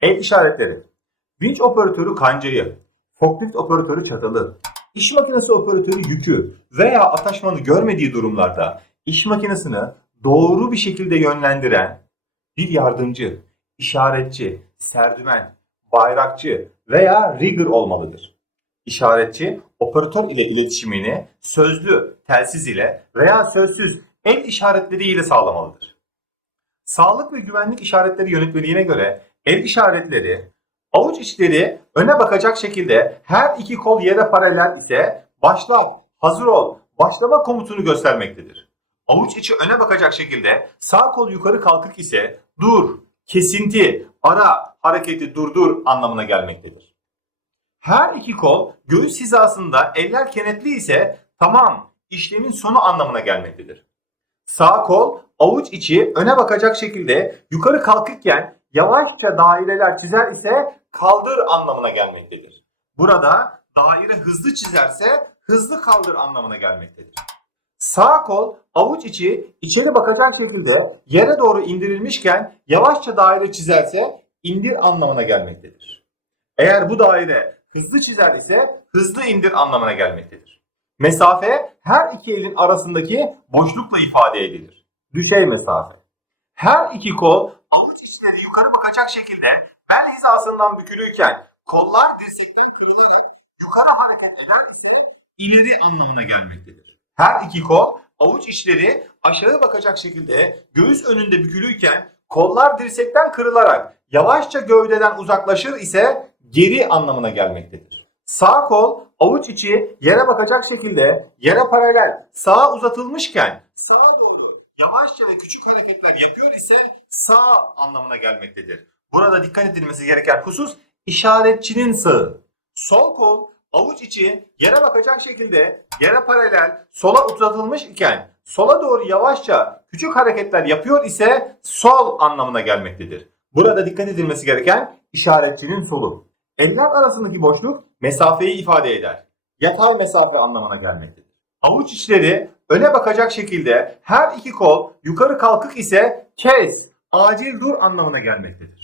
El işaretleri. Vinç operatörü kancayı, forklift operatörü çatalı, iş makinesi operatörü yükü veya ataşmanı görmediği durumlarda iş makinesini doğru bir şekilde yönlendiren bir yardımcı, işaretçi, serdümen, bayrakçı veya rigger olmalıdır. İşaretçi, operatör ile iletişimini sözlü, telsiz ile veya sözsüz el işaretleriyle sağlamalıdır. Sağlık ve güvenlik işaretleri yönetmeliğine göre el işaretleri avuç içleri öne bakacak şekilde her iki kol yere paralel ise başla, hazır ol, başlama komutunu göstermektedir. Avuç içi öne bakacak şekilde sağ kol yukarı kalkık ise dur, kesinti, ara, hareketi durdur anlamına gelmektedir. Her iki kol göğüs hizasında eller kenetli ise tamam işlemin sonu anlamına gelmektedir. Sağ kol avuç içi öne bakacak şekilde yukarı kalkıkken yavaşça daireler çizer ise kaldır anlamına gelmektedir. Burada daire hızlı çizerse hızlı kaldır anlamına gelmektedir. Sağ kol avuç içi içeri bakacak şekilde yere doğru indirilmişken yavaşça daire çizerse indir anlamına gelmektedir. Eğer bu daire hızlı çizer ise hızlı indir anlamına gelmektedir. Mesafe her iki elin arasındaki boşlukla ifade edilir. Düşey mesafe. Her iki kol avuç içleri yukarı bakacak şekilde bel hizasından bükülüyken kollar dirsekten kırılarak yukarı hareket eder ise ileri anlamına gelmektedir. Her iki kol avuç içleri aşağı bakacak şekilde göğüs önünde bükülüyken kollar dirsekten kırılarak yavaşça gövdeden uzaklaşır ise geri anlamına gelmektedir. Sağ kol avuç içi yere bakacak şekilde yere paralel sağa uzatılmışken sağa doğru yavaşça ve küçük hareketler yapıyor ise sağ anlamına gelmektedir. Burada dikkat edilmesi gereken husus işaretçinin sağı. Sol kol avuç içi yere bakacak şekilde yere paralel sola uzatılmış iken sola doğru yavaşça küçük hareketler yapıyor ise sol anlamına gelmektedir. Burada dikkat edilmesi gereken işaretçinin solu. Eller arasındaki boşluk mesafeyi ifade eder. Yatay mesafe anlamına gelmektedir. Avuç içleri öne bakacak şekilde her iki kol yukarı kalkık ise kes, acil dur anlamına gelmektedir.